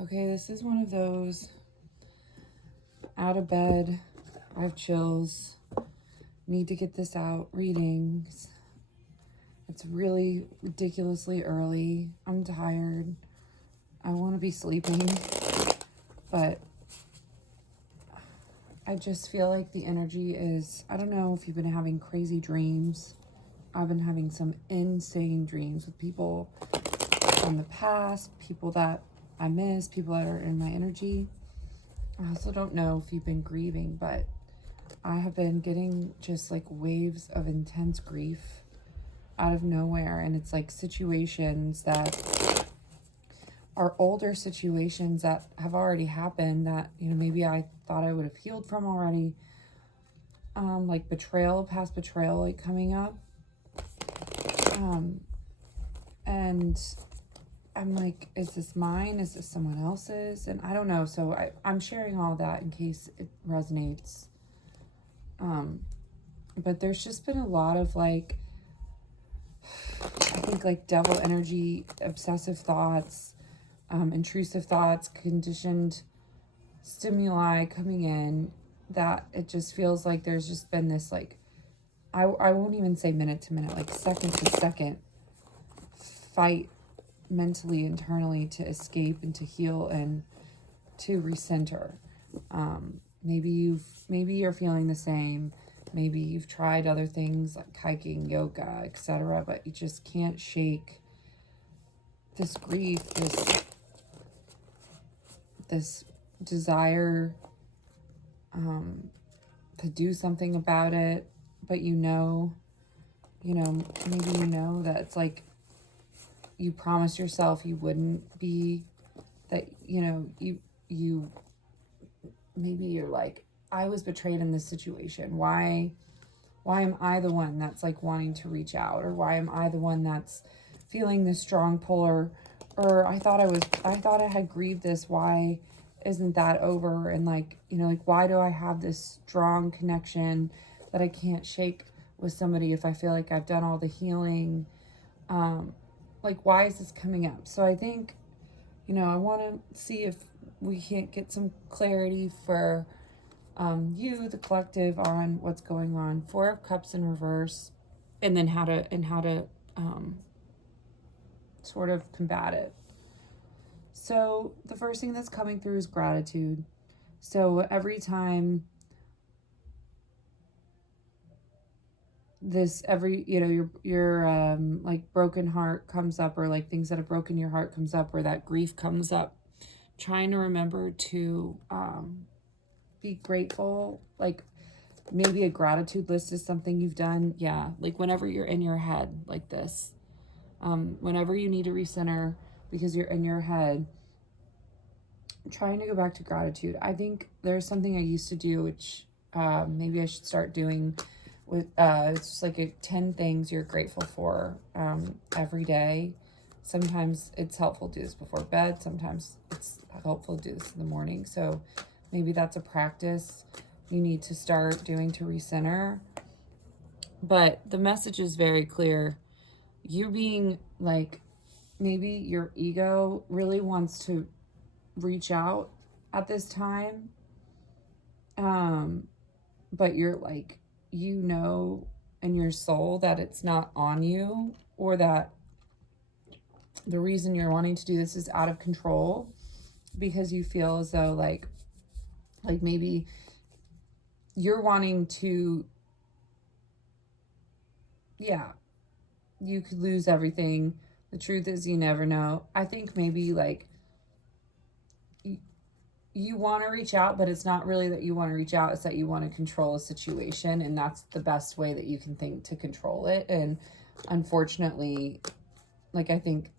Okay, this is one of those out of bed, I have chills, need to get this out readings. It's really ridiculously early. I'm tired. I want to be sleeping, but I just feel like the energy is, I don't know if you've been having crazy dreams. I've been having some insane dreams with people from the past, people that I miss, people that are in my energy. I also don't know if you've been grieving, but I have been getting just like waves of intense grief out of nowhere. And it's like situations that are older situations that have already happened that, maybe I thought I would have healed from already. Like betrayal, past betrayal, like coming up. And I'm like, is this mine? Is this someone else's? And I don't know. So I'm sharing all that in case it resonates. But there's just been a lot of like, I think like devil energy, obsessive thoughts, intrusive thoughts, conditioned stimuli coming in, that it just feels like there's just been this like, I won't even say minute to minute, like second to second fight mentally, internally, to escape and to heal and to recenter. Maybe you're feeling the same. Maybe you've tried other things like hiking, yoga, etc., but you just can't shake this grief, this desire to do something about it. But maybe that it's like you promised yourself you wouldn't be, that you maybe you're like, I was betrayed in this situation. Why am I the one that's like wanting to reach out? Or why am I the one that's feeling this strong pull? Or I thought I had grieved this. Why isn't that over? And like, why do I have this strong connection that I can't shake with somebody if I feel like I've done all the healing? Like, why is this coming up? So I think, I want to see if we can't get some clarity for you, the collective, on what's going on. Four of Cups in reverse, and then how to sort of combat it. So the first thing that's coming through is gratitude. So every time your like broken heart comes up, or like things that have broken your heart comes up, or that grief comes up, trying to remember to be grateful. Like maybe a gratitude list is something you've done. Yeah, like whenever you're in your head like this, whenever you need to recenter because you're in your head, trying to go back to gratitude. I think there's something I used to do, which maybe I should start doing with it's just like 10 things you're grateful for every day. Sometimes it's helpful to do this before bed. Sometimes it's helpful to do this in the morning. So maybe that's a practice you need to start doing to recenter. But the message is very clear. You being like, maybe your ego really wants to reach out at this time. But you're like, in your soul that it's not on you, or that the reason you're wanting to do this is out of control, because you feel as though like maybe you're wanting to, you could lose everything. The truth is you never know. I think maybe like you want to reach out, but it's not really that you want to reach out. It's that you want to control a situation, and that's the best way that you can think to control it. And unfortunately, like, I think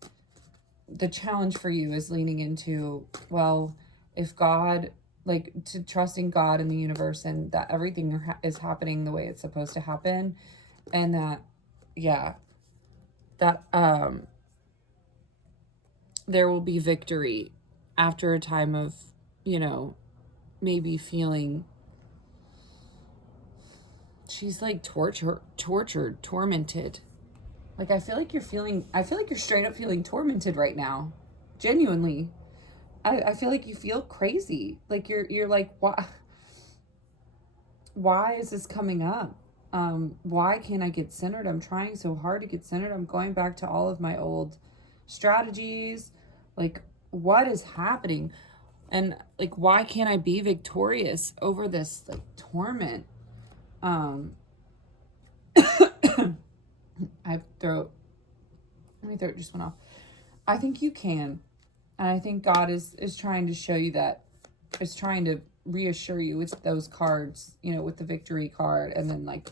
the challenge for you is leaning into, well, if God, like, to trusting God and the universe, and that everything is happening the way it's supposed to happen, and that, there will be victory after a time of, maybe feeling, she's like tortured, tormented. Like, I feel like you're straight up feeling tormented right now. Genuinely. I feel like you feel crazy. Like you're like, why is this coming up? Why can't I get centered? I'm trying so hard to get centered. I'm going back to all of my old strategies. Like, what is happening? And like, why can't I be victorious over this like torment? I throat my throat just went off. I think you can. And I think God is trying to show you that. Is trying to reassure you with those cards, you know, with the victory card, and then like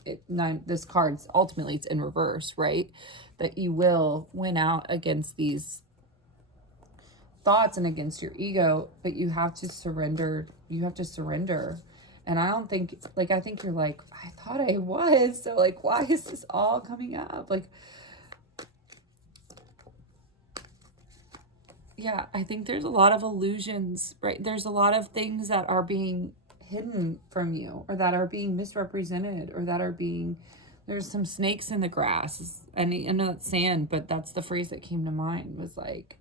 this card's ultimately it's in reverse, right? That you will win out against these thoughts and against your ego, but you have to surrender. You have to surrender. And I don't think, like, I think you're like, I thought I was, so like, why is this all coming up? Like, yeah, I think there's a lot of illusions, right? There's a lot of things that are being hidden from you, or that are being misrepresented, or that are being, there's some snakes in the grass. And I know that's sand, but that's the phrase that came to mind, was like,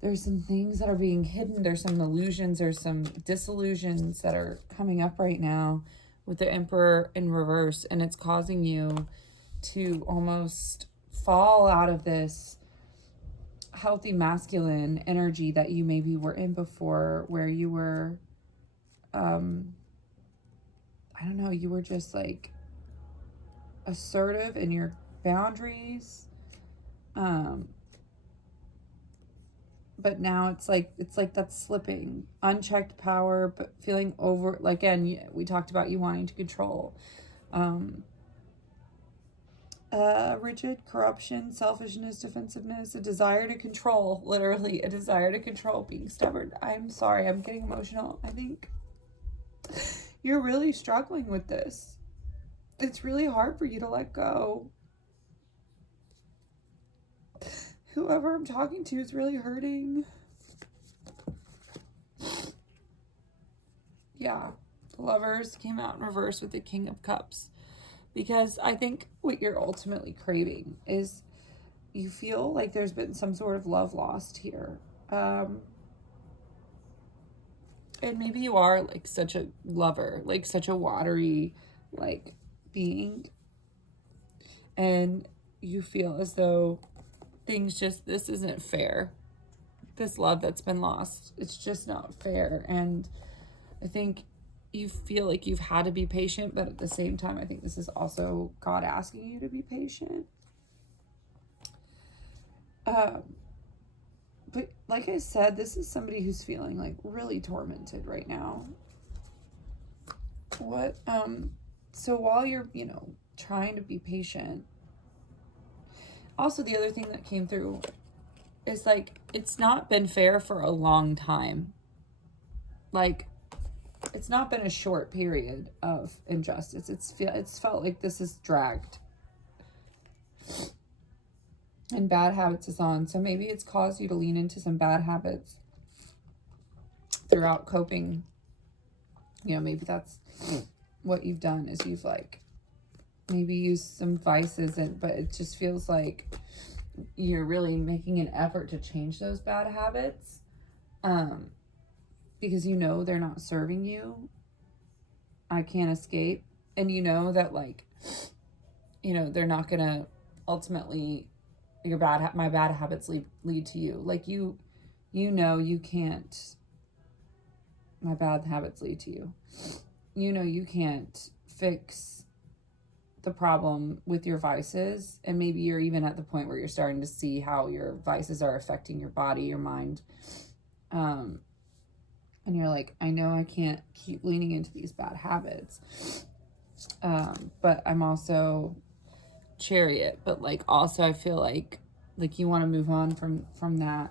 there's some things that are being hidden. There's some illusions, there's some disillusions that are coming up right now with the Emperor in reverse, and it's causing you to almost fall out of this healthy masculine energy that you maybe were in before, where you were, I don't know, you were just like assertive in your boundaries. But now it's like that's slipping. Unchecked power, but feeling over, like, again, we talked about you wanting to control. Rigid, corruption, selfishness, defensiveness, a desire to control, literally a desire to control, being stubborn. I'm sorry, I'm getting emotional. I think you're really struggling with this. It's really hard for you to let go. Whoever I'm talking to is really hurting. Yeah, the Lovers came out in reverse with the King of Cups. Because I think what you're ultimately craving is, you feel like there's been some sort of love lost here. And maybe you are like such a lover, like such a watery, like, being. And you feel as though things just, this isn't fair. This love that's been lost, it's just not fair. And I think you feel like you've had to be patient, but at the same time, I think this is also God asking you to be patient. But like I said, this is somebody who's feeling like really tormented right now. So while you're, trying to be patient, also the other thing that came through is like, it's not been fair for a long time. Like, it's not been a short period of injustice. It's felt like this is dragged. And bad habits is on. So maybe it's caused you to lean into some bad habits throughout coping. Maybe that's what you've done, is you've like maybe used some vices, but it just feels like you're really making an effort to change those bad habits. Because they're not serving you. I can't escape. And that, like, they're not gonna ultimately, my bad habits lead to you. Like, you can't, my bad habits lead to you. You can't fix the problem with your vices. And maybe you're even at the point where you're starting to see how your vices are affecting your body, your mind. And you're like, I know I can't keep leaning into these bad habits. But I'm also Chariot. But like, also I feel like you want to move on from that.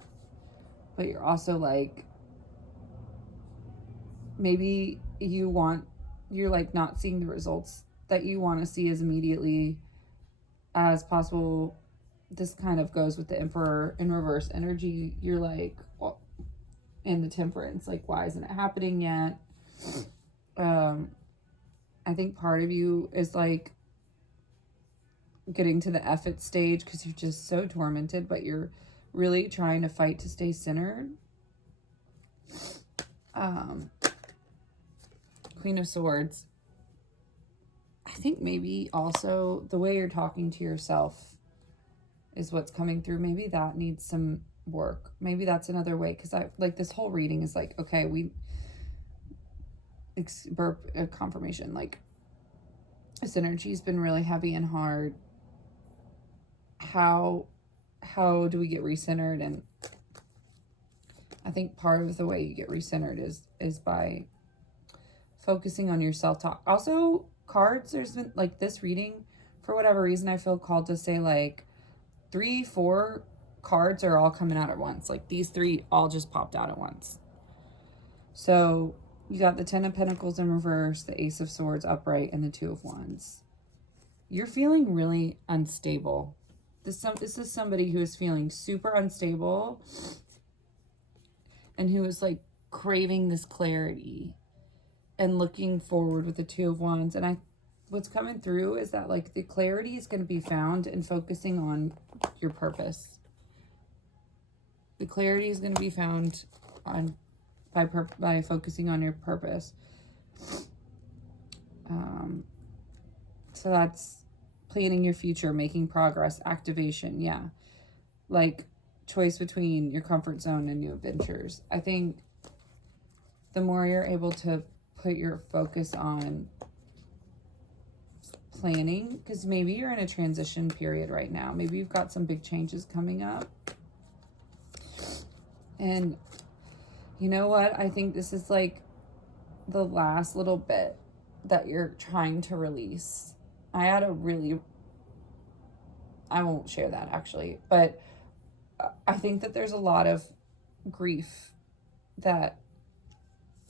But you're also like, maybe you're like not seeing the results that you want to see as immediately as possible. This kind of goes with the Emperor in reverse energy. You're like, well, in the Temperance, like, why isn't it happening yet? I think part of you is like getting to the effort stage because you're just so tormented, but you're really trying to fight to stay centered. Queen of Swords. I think maybe also the way you're talking to yourself is what's coming through. Maybe that needs some work. Maybe that's another way, because I like this whole reading is like, okay, burp confirmation, like this energy's been really heavy and hard. How do we get recentered? And I think part of the way you get recentered is by focusing on your self-talk. Also, cards, there's been like this reading, for whatever reason, I feel called to say like 3-4 cards are all coming out at once. Like these 3 all just popped out at once. So you got the 10 of Pentacles in reverse, the Ace of Swords upright, and the 2 of Wands. You're feeling really unstable. This is somebody who is feeling super unstable and who is like craving this clarity and looking forward with the 2 of Wands. And what's coming through is that like the clarity is going to be found in focusing on your purpose. The clarity is going to be found on by focusing on your purpose. So that's planning your future, making progress, activation. Yeah. Like choice between your comfort zone and new adventures. I think the more you're able to put your focus on planning, because maybe you're in a transition period right now. Maybe you've got some big changes coming up. And you know what? I think this is like the last little bit that you're trying to release. I won't share that actually, but I think that there's a lot of grief that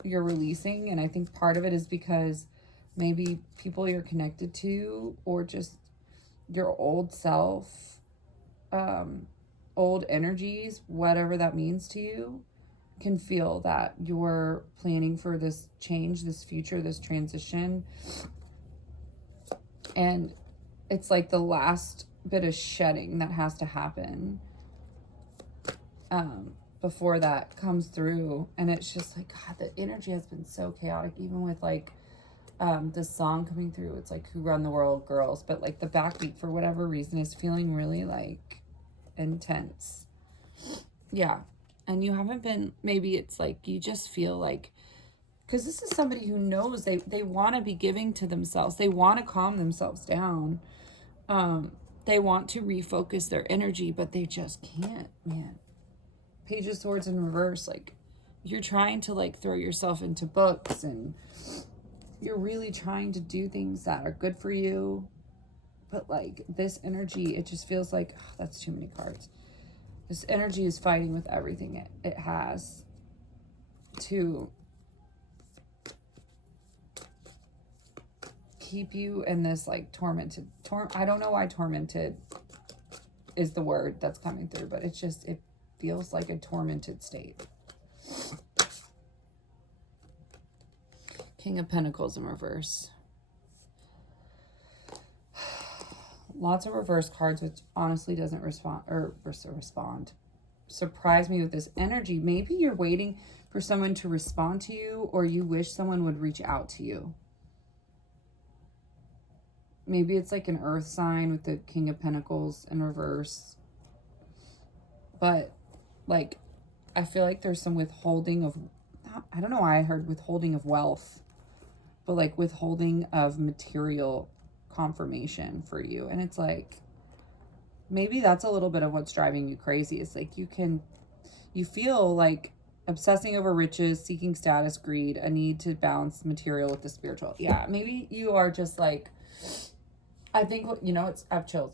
you're releasing. And I think part of it is because maybe people you're connected to, or just your old self, old energies, whatever that means to you, can feel that you're planning for this change, this future, this transition. And it's like the last bit of shedding that has to happen before that comes through. And it's just like, God, the energy has been so chaotic, even with like this song coming through. It's like Who Run the World, Girls, but like the backbeat for whatever reason is feeling really like intense. Yeah. And you haven't been, maybe it's like you just feel like, because this is somebody who knows they want to be giving to themselves. They want to calm themselves down. They want to refocus their energy, but they just can't, man. Page of Swords in reverse, like you're trying to like throw yourself into books, and you're really trying to do things that are good for you. But like this energy, it just feels like, oh, that's too many cards. This energy is fighting with everything it has to keep you in this like tormented. I don't know why tormented is the word that's coming through, but it's just, it feels like a tormented state. King of Pentacles in reverse. Lots of reverse cards, which honestly doesn't respond. Surprise me with this energy. Maybe you're waiting for someone to respond to you, or you wish someone would reach out to you. Maybe it's like an earth sign with the King of Pentacles in reverse. But like, I feel like there's some withholding of, I don't know why I heard withholding of wealth, but like withholding of material confirmation for you. And it's like, maybe that's a little bit of what's driving you crazy. It's like you feel like obsessing over riches, seeking status, greed, a need to balance material with the spiritual. Yeah, maybe you are just like, I think what, you know, I have chills.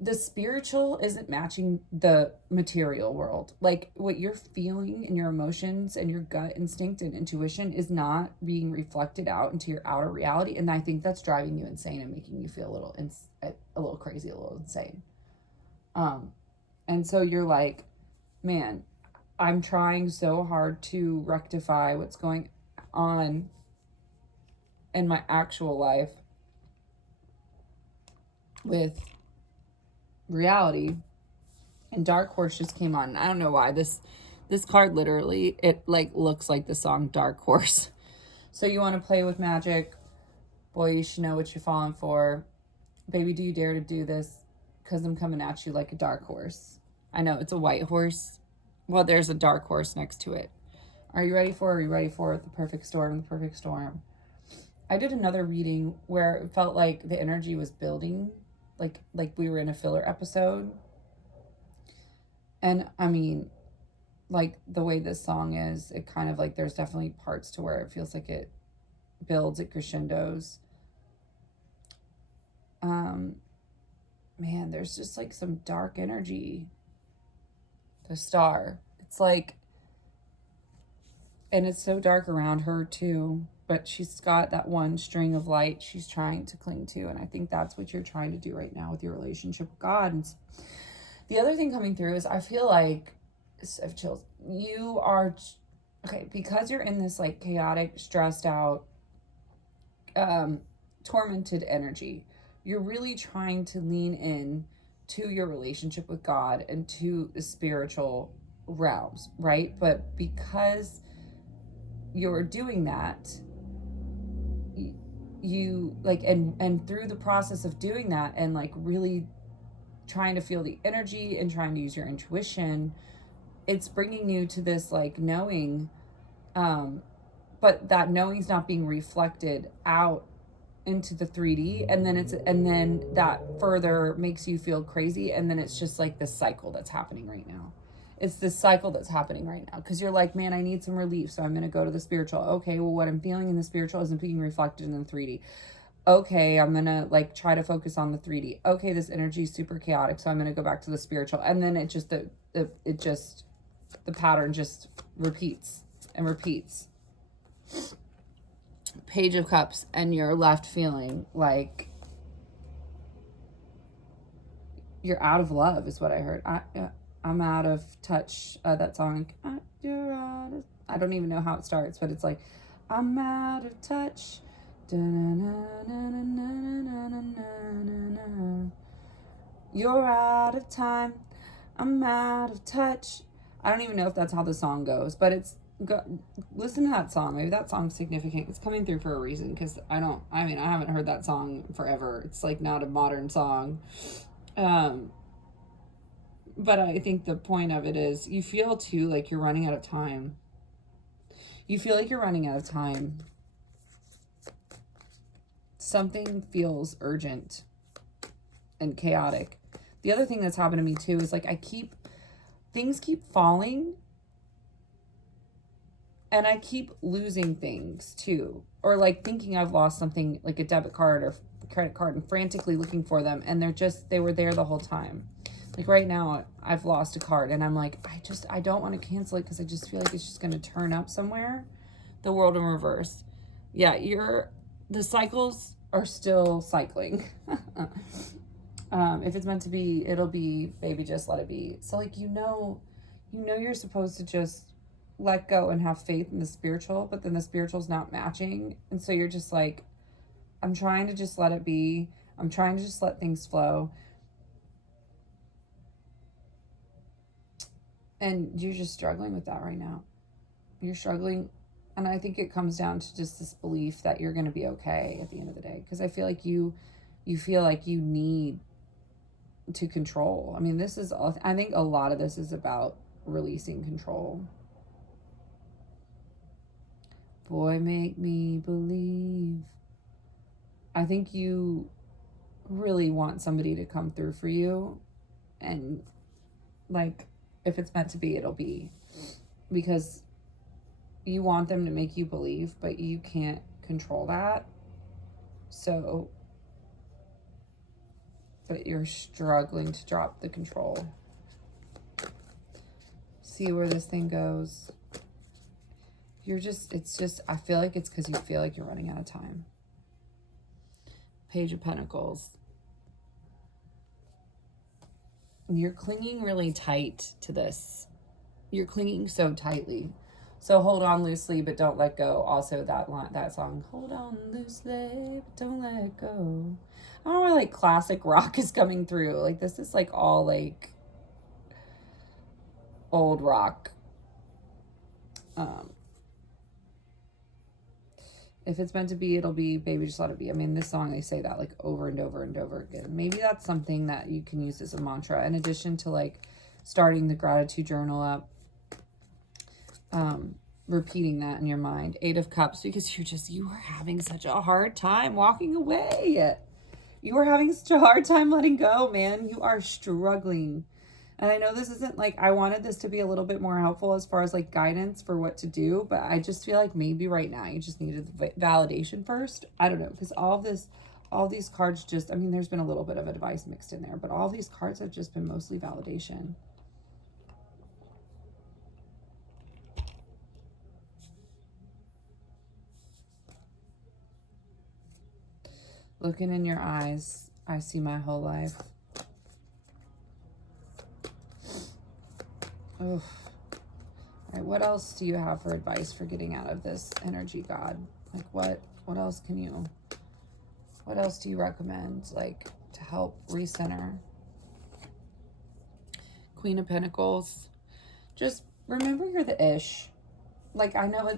The spiritual isn't matching the material world. Like what you're feeling and your emotions and your gut instinct and intuition is not being reflected out into your outer reality. And I think that's driving you insane and making you feel a little crazy, a little insane. And so you're like, man, I'm trying so hard to rectify what's going on in my actual life with reality. And Dark Horse just came on. I don't know why this This card literally, it like looks like the song Dark Horse. So you want to play with magic. Boy, you should know what you're falling for. Baby, do you dare to do this? Because I'm coming at you like a dark horse. I know, it's a white horse. Well, there's a dark horse next to it. Are you ready for it? Are you ready for it? The perfect storm, the perfect storm. I did another reading where it felt like the energy was building, like we were in a filler episode. And I mean, like the way this song is, it kind of like there's definitely parts to where it feels like it builds, it crescendos. Man, there's just like some dark energy. The star. It's like, and it's so dark around her too, but she's got that one string of light she's trying to cling to. And I think that's what you're trying to do right now with your relationship with God. And the other thing coming through is I feel like, I have chills. You are, okay, because you're in this like chaotic, stressed out, tormented energy. You're really trying to lean in to your relationship with God and to the spiritual realms, right? But because you're doing that, you like, and through the process of doing that and like really trying to feel the energy and trying to use your intuition, it's bringing you to this like knowing, but that knowing's not being reflected out into the 3D, and then that further makes you feel crazy, and then it's just like this cycle that's happening right now. It's this cycle that's happening right now because you're like, man, I need some relief, so I'm going to go to the spiritual. Okay, well, what I'm feeling in the spiritual isn't being reflected in the 3D. Okay, I'm going to like try to focus on the 3D. Okay, this energy is super chaotic, so I'm going to go back to the spiritual. And then it just the pattern just repeats and repeats. Page of Cups, and you're left feeling like you're out of love is what I heard. I'm out of touch. That song, you're out of, I don't even know how it starts, but it's like, I'm out of touch. You're out of time. I'm out of touch. I don't even know if that's how the song goes, but it's listen to that song. Maybe that song's significant. It's coming through for a reason, because I haven't heard that song forever. It's like not a modern song. But I think the point of it is you feel too like you're running out of time. You feel like you're running out of time. Something feels urgent and chaotic. The other thing that's happened to me too is like things keep falling, and I keep losing things too. Or like thinking I've lost something like a debit card or credit card and frantically looking for them, and they were there the whole time. Like right now I've lost a card and I'm like, I don't want to cancel it because I just feel like it's just going to turn up somewhere. The world in reverse. Yeah, the cycles are still cycling. If it's meant to be, it'll be, baby, just let it be. So like, you're supposed to just let go and have faith in the spiritual, but then the spiritual's not matching. And so you're just like, I'm trying to just let it be. I'm trying to just let things flow. And you're just struggling with that right now. You're struggling. And I think it comes down to just this belief that you're going to be okay at the end of the day. Because I feel like you feel like you need to control. I mean, I think a lot of this is about releasing control. Boy, make me believe. I think you really want somebody to come through for you. And like, if it's meant to be, it'll be. Because you want them to make you believe, but you can't control that. So, but you're struggling to drop the control. See where this thing goes. I feel like it's because you feel like you're running out of time. Page of Pentacles. You're clinging really tight to this. You're clinging so tightly. So hold on loosely, but don't let go. Also that song, hold on loosely, but don't let go. I don't know why like classic rock is coming through. Like this is like all like old rock. If it's meant to be, it'll be, baby, just let it be. I mean, this song, they say that like over and over and over again. Maybe that's something that you can use as a mantra in addition to like starting the gratitude journal up. Repeating that in your mind. 8 of Cups, because you are having such a hard time walking away. You are having such a hard time letting go, man. You are struggling. And I know this isn't like, I wanted this to be a little bit more helpful as far as like guidance for what to do, but I just feel like maybe right now you just needed validation first. I don't know, because all these cards just, I mean, there's been a little bit of advice mixed in there, but all these cards have just been mostly validation. Looking in your eyes, I see my whole life. Oh. All right, what else do you have for advice for getting out of this energy, God? Like what else do you recommend, like, to help recenter? Queen of Pentacles. Just remember you're the ish. Like, I know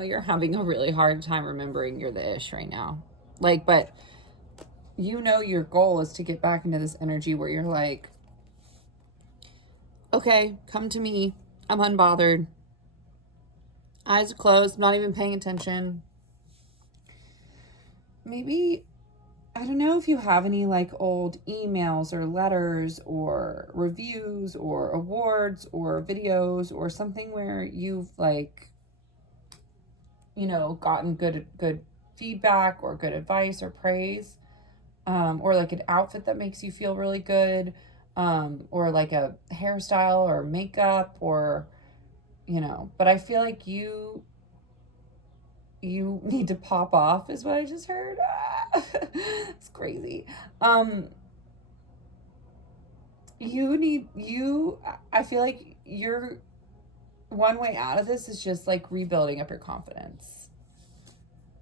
you're having a really hard time remembering you're the ish right now. Like, but you know your goal is to get back into this energy where you're like, okay, come to me. I'm unbothered. Eyes closed, not even paying attention. Maybe, I don't know if you have any like old emails or letters or reviews or awards or videos or something where you've like, you know, gotten good feedback or good advice or praise. Or like an outfit that makes you feel really good, or like a hairstyle or makeup, or, you know, but I feel like you need to pop off is what I just heard. It's crazy. I feel like you're, one way out of this is just like rebuilding up your confidence.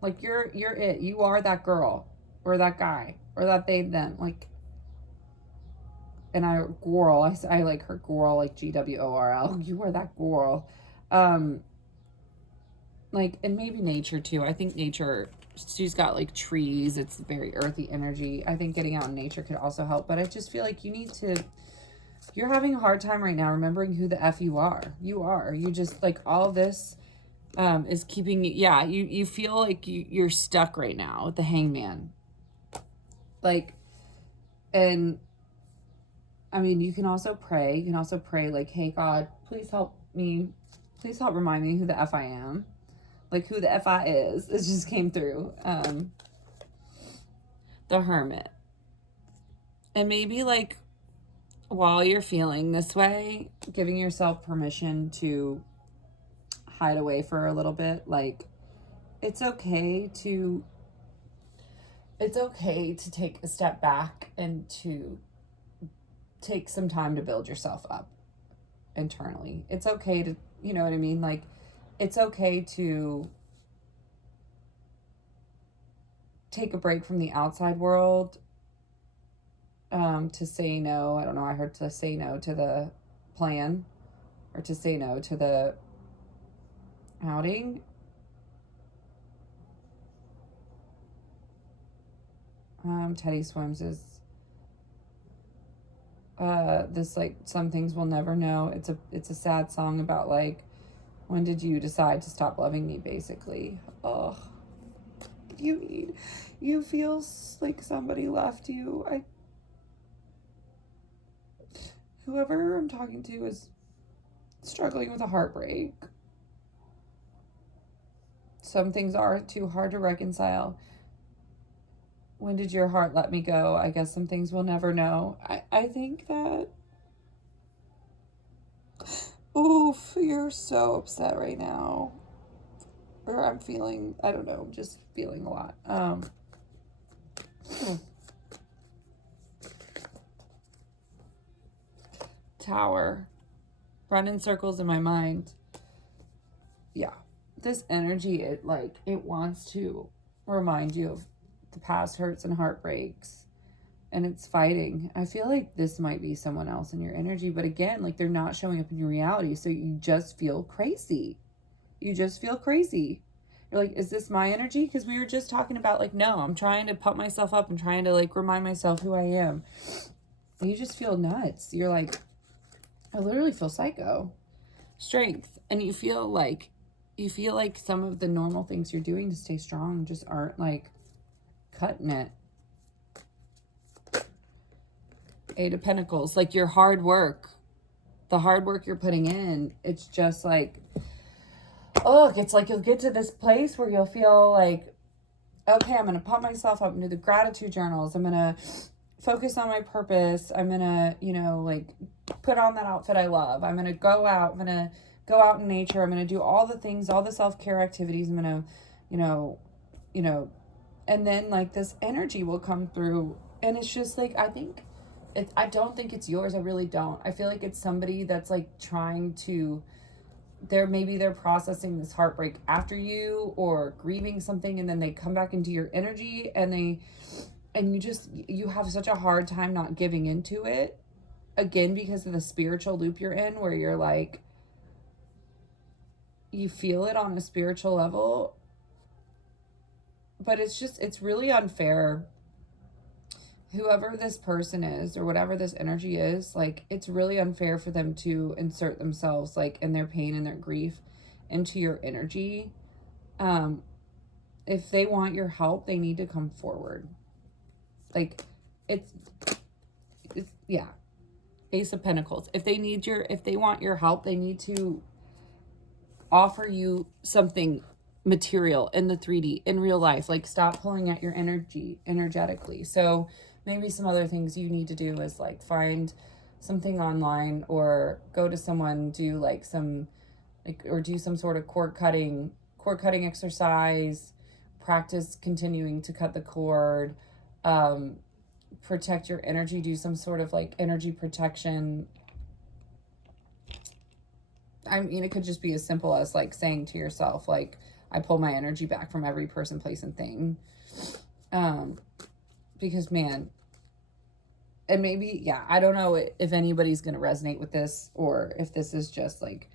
Like you're it. You are that girl or that guy or that they, them, like, and I like her girl, like GWORL. You are that girl. Like, and maybe nature too. I think nature, she's got like trees. It's very earthy energy. I think getting out in nature could also help, but I just feel like you're having a hard time right now remembering who the F you are. You just like all this is keeping you, yeah, you feel like you're stuck right now with the Hangman. Like, and I mean, you can also pray like, hey God, please help me. Please help remind me who the F I am. Like who the F I is. It just came through. The Hermit. And maybe like while you're feeling this way, giving yourself permission to hide away for a little bit. Like it's okay to take a step back and to take some time to build yourself up internally. It's okay to, you know what I mean? Like, it's okay to take a break from the outside world, to say no. I don't know, I heard to say no to the plan or to say no to the outing. Teddy Swims is this like some things we'll never know. It's a sad song about like, when did you decide to stop loving me, basically. Oh, you feel like somebody left you. Whoever I'm talking to is struggling with a heartbreak. Some things are too hard to reconcile. When did your heart let me go? I guess some things we'll never know. I think that, oof, you're so upset right now. Or I'm feeling, I don't know, just feeling a lot. Tower. Run in circles in my mind. Yeah. This energy, it wants to remind you of the past hurts and heartbreaks, and it's fighting. I feel like this might be someone else in your energy, but again, like they're not showing up in your reality, so you just feel crazy. You just feel crazy. You're like, is this my energy? Because we were just talking about like, no, I'm trying to pump myself up and trying to like remind myself who I am. And you just feel nuts. You're like, I literally feel psycho. Strength. And you feel like some of the normal things you're doing to stay strong just aren't like cutting it. Eight of Pentacles, like your hard work, the hard work you're putting in, it's just like, oh, it's like you'll get to this place where you'll feel like, okay, I'm going to pump myself up and do the gratitude journals. I'm going to focus on my purpose. I'm going to, you know, like put on that outfit I love. I'm going to go out. I'm going to go out in nature. I'm going to do all the things, all the self-care activities. I'm going to, you know, and then like this energy will come through. And it's just like, I don't think it's yours. I really don't. I feel like it's somebody that's like trying to, maybe they're processing this heartbreak after you or grieving something, and then they come back into your energy and you have such a hard time not giving into it again because of the spiritual loop you're in, where you're like, you feel it on a spiritual level, but it's really unfair. Whoever this person is or whatever this energy is, like, it's really unfair for them to insert themselves, like, in their pain and their grief into your energy. If they want your help, they need to come forward. Like, it's yeah. Ace of Pentacles. If they want your help, they need to offer you something material in the 3D, in real life. Like, stop pulling at your energy energetically. So maybe some other things you need to do is like find something online or go to someone, do like some, like, or do some sort of cord cutting exercise, practice continuing to cut the cord, protect your energy, do some sort of like energy protection. I mean, it could just be as simple as like saying to yourself, like, I pull my energy back from every person, place, and thing. Because, man, and maybe, yeah, I don't know if anybody's going to resonate with this or if this is just like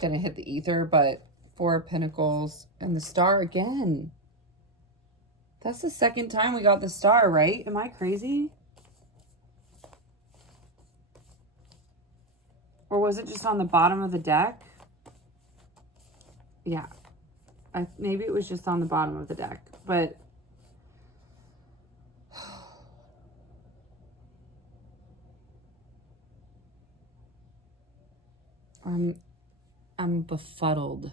going to hit the ether, but Four of Pentacles and the Star again. That's the second time we got the Star, right? Am I crazy? Or was it just on the bottom of the deck? Yeah. Maybe it was just on the bottom of the deck, but I'm befuddled.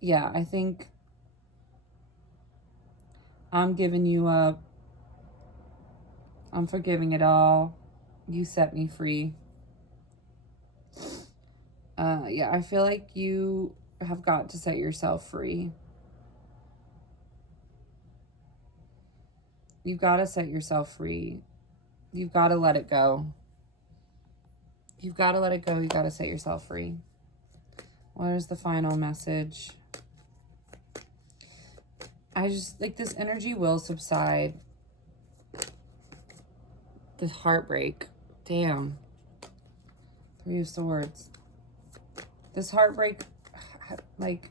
Yeah, I think I'm giving you up. I'm forgiving it all. You set me free. Yeah, I feel like you have got to set yourself free. You've got to set yourself free. You've got to let it go. You've got to let it go. You've got to set yourself free. What is the final message? I just, like, this energy will subside. This heartbreak. Damn. Three of Swords. This heartbreak, like,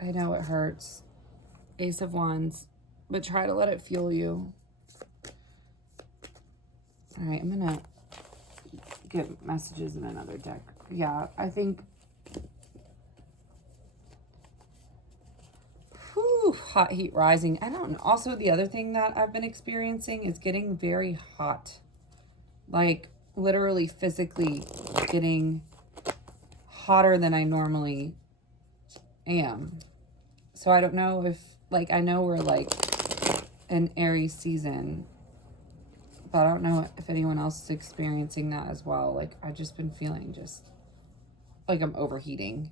I know it hurts. Ace of Wands. But try to let it fuel you. All right, I'm going to get messages in another deck. Yeah, I think... Whew, hot heat rising. I don't know. Also, the other thing that I've been experiencing is getting very hot. Like, literally, physically getting hotter than I normally am. So I don't know if, like, I know we're, like, an Aries season, but I don't know if anyone else is experiencing that as well. Like, I've just been feeling just like I'm overheating.